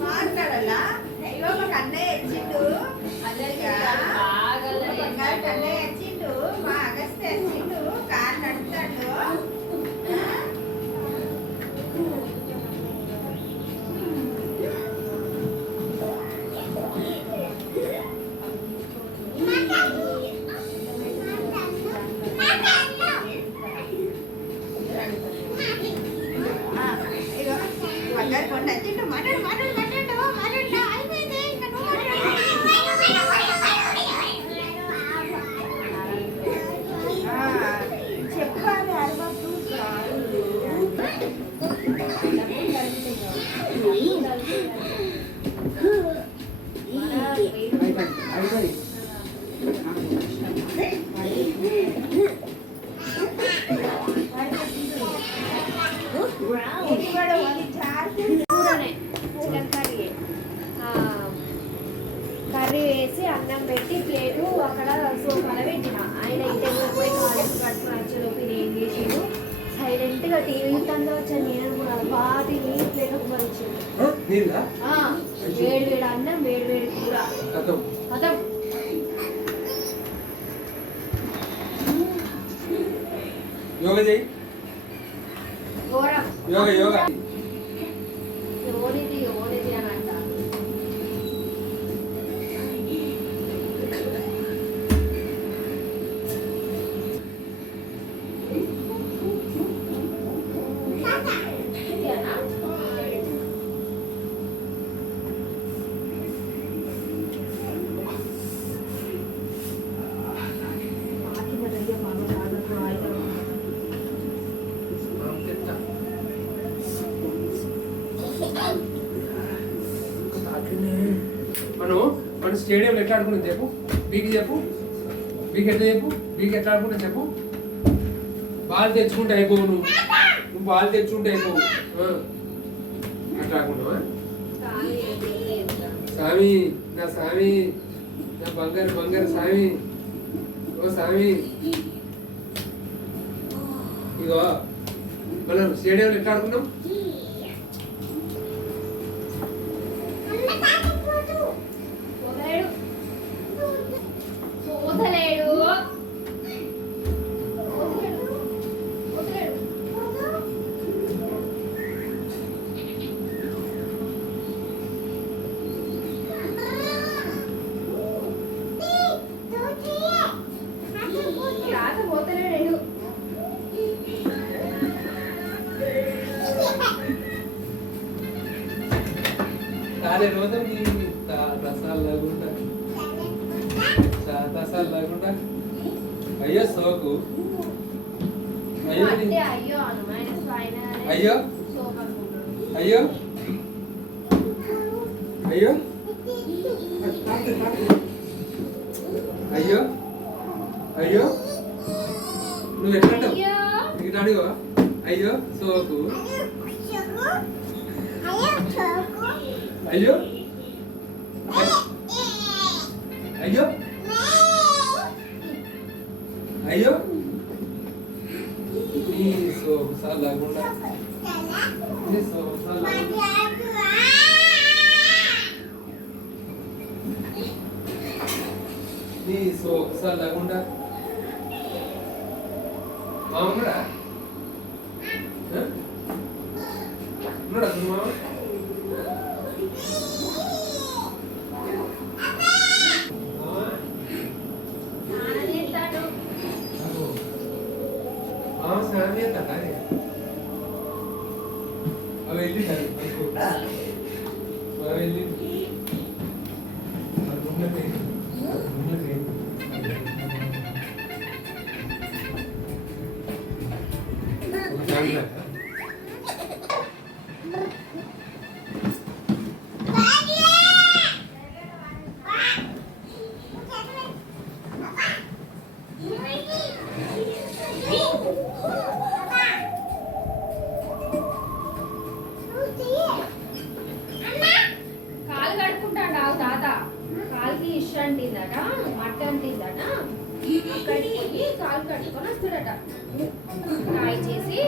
మాట్లాడాలా ఇగో మా కన్నయ్య వచ్చిండు కన్నయ్య వచ్చిండు మా అగస్త్య వచ్చిండు కారు నడుపుతాడు కర్రీ వేసి అన్నం పెట్టి ప్లేటు అక్కడ సోఫాలో పెట్టిన ఆయన ఇంటికి పోయి కాలేజ్ కట్టు వచ్చేలోపు ఏం చేసాడు సైలెంట్గా టీవీ తందా వచ్చాను నేను కూడా బాగా నీళ్ళు ప్లేట్ ఒక వచ్చాను వేడి వేడి అన్నం వేడి వేడి కూర కథం యోగా చేయి ఘోరం యోగా యోగా ఓడిది ఓడిది అని అంట మనం స్టేడియంలో ఎట్లా ఆడుకున్నాం చెప్పు బీకి చెప్పు బీకి ఎట్లా చెప్పు బీకి ఎట్లా ఆడుకున్నా చెప్పు బాల్ తెచ్చుకుంటే అయిపోవు నువ్వు బాల్ తెచ్చుకుంటే అయిపోవు అట్లా ఆడుకున్నావా స్వామి నా స్వామి నా బంగారు బంగారు స్వామి ఓ స్వామి ఇగో మనం స్టేడియంలో ఎట్లా ఆడుకున్నాం అరే రోజు రసాలు లేకుండా రసాలు లేకుండా అయ్యో సోకు అయ్యో అయ్యో అయ్యో అయ్యో అయ్యో అయ్యో అయ్యో నువ్వు ఎట్లా ఇట్లా అడిగో అయ్యో సోకు అయ్యో అయ్యో అయ్యో నీ సోకు సార్ లేకుండా నీ సోకు సార్ నీ సోకు సార్ లేకుండా మామ కూడా ఉన్నాడా మామ కాలు కడుక్కుంటాడు తాత కాలుకి ఇష్ట అంటిందట మట్ట అంటిందట అక్కడికి పోయి కాలు కట్టుకొని వస్తాడట. కాయ చేసి